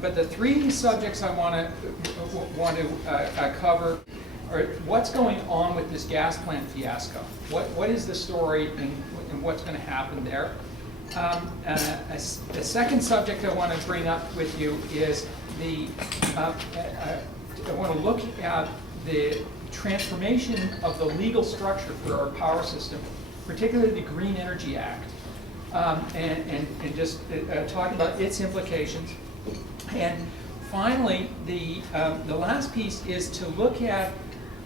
But the three subjects I want to cover are what's going on with this gas plant fiasco. What is the story and what's going to happen there? The second subject I want to bring up with you is I want to look at the transformation of the legal structure for our power system, particularly the Green Energy Act, and just talk about its implications. And finally, the last piece is to look at,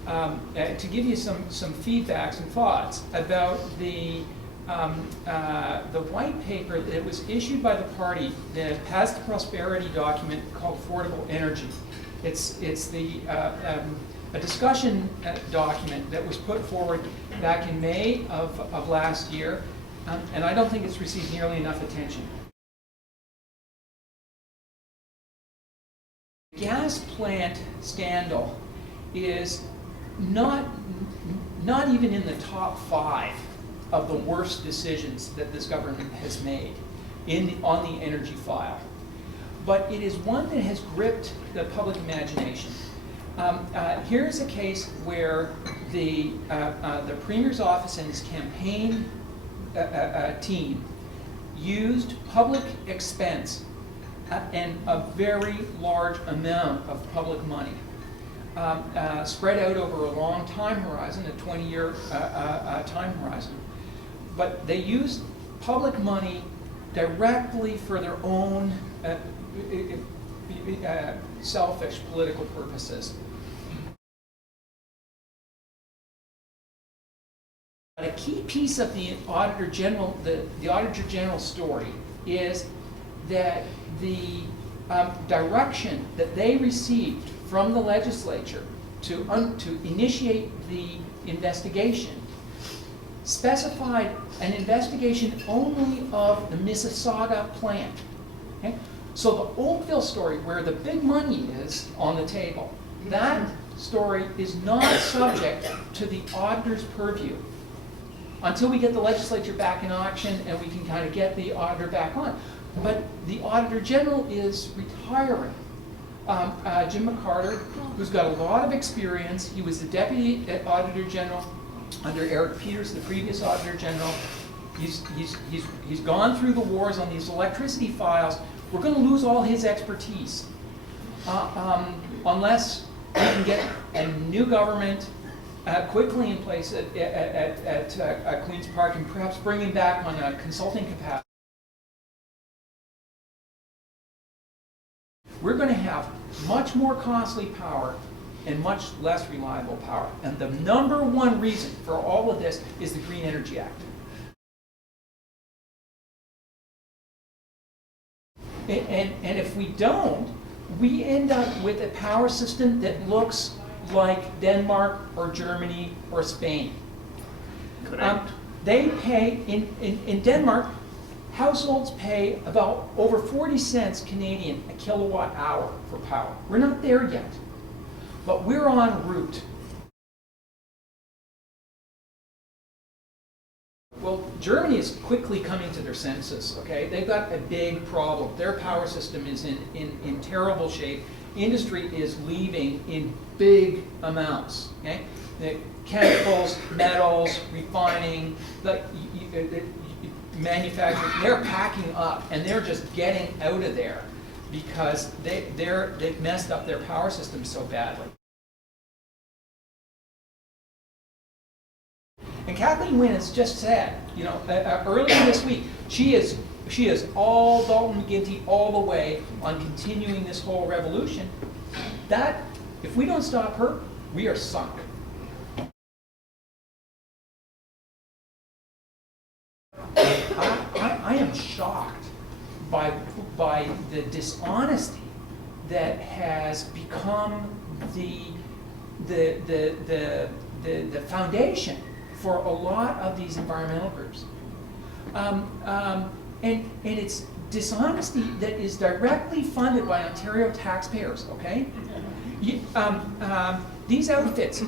to give you some feedbacks and thoughts about the white paper that was issued by the party that passed the prosperity document called Affordable Energy. It's a discussion document that was put forward back in May of last year, and I don't think it's received nearly enough attention. The gas plant scandal is not even in the top 5 of the worst decisions that this government has made on the energy file. But it is one that has gripped the public imagination. Here's a case where the Premier's office and his campaign team used public expense and a very large amount of public money spread out over a long time horizon, a 20-year time horizon. But they used public money directly for their own selfish political purposes. But a key piece of the Auditor General, the Auditor General story is that the direction that they received from the legislature to initiate the investigation specified an investigation only of the Mississauga plant. Okay? So the Oakville story, where the big money is on the table, that story is not subject to the auditor's purview until we get the legislature back in action and we can kind of get the auditor back on. But the Auditor General is retiring. Jim McCarter, who's got a lot of experience, he was the Deputy Auditor General under Eric Peters, the previous Auditor General. He's gone through the wars on these electricity files. We're going to lose all his expertise unless we can get a new government quickly in place at Queen's Park and perhaps bring him back on a consulting capacity. We're going to have much more costly power and much less reliable power. And the number one reason for all of this is the Green Energy Act. And if we don't, we end up with a power system that looks like Denmark or Germany or Spain. They pay, in Denmark, households pay about over 40 cents Canadian a kilowatt hour for power. We're not there yet, but we're en route. Well, Germany is quickly coming to their senses, okay? They've got a big problem. Their power system is in terrible shape. Industry is leaving in big amounts, okay? The chemicals, metals, refining, manufacturing, they're packing up and they're just getting out of there because they've messed up their power system so badly. And Kathleen Wynne has just said, you know, earlier this week, she is all Dalton McGuinty all the way on continuing this whole revolution. That, if we don't stop her, we are sunk. I am shocked by the dishonesty that has become the foundation for a lot of these environmental groups. And it's dishonesty that is directly funded by Ontario taxpayers, okay? These outfits,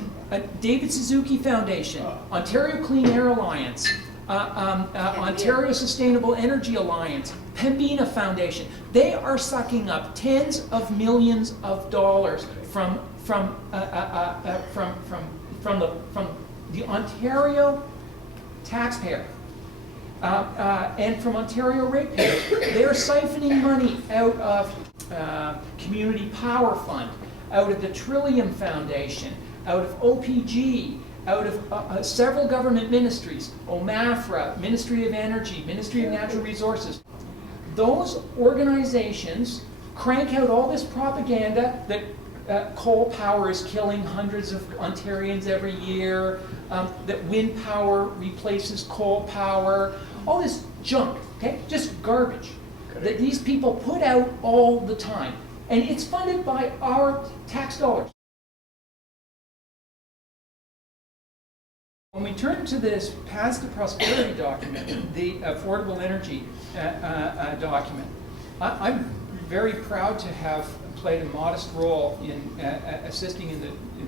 David Suzuki Foundation, Ontario Clean Air Alliance, Ontario Sustainable Energy Alliance, Pembina Foundation. They are sucking up tens of millions of dollars from the Ontario taxpayer and from Ontario ratepayers. They're siphoning money out of Community Power Fund, out of the Trillium Foundation, out of OPG, out of several government ministries, OMAFRA, Ministry of Energy, Ministry of Natural Resources. Those organizations crank out all this propaganda that coal power is killing hundreds of Ontarians every year, that wind power replaces coal power, all this junk, okay? Just garbage that these people put out all the time. And it's funded by our tax dollars. When we turn to this Paths to Prosperity document, the Affordable Energy document, I'm very proud to have played a modest role in assisting in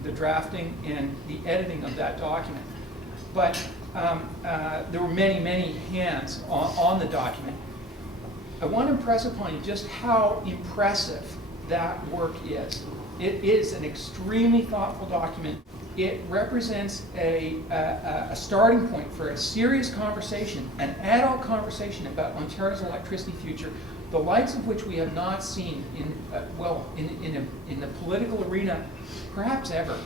the drafting and the editing of that document. But there were many, many hands on the document. I want to impress upon you just how impressive that work is. It is an extremely thoughtful document. It represents a starting point for a serious conversation, an adult conversation about Ontario's electricity future, the likes of which we have not seen in the political arena perhaps ever.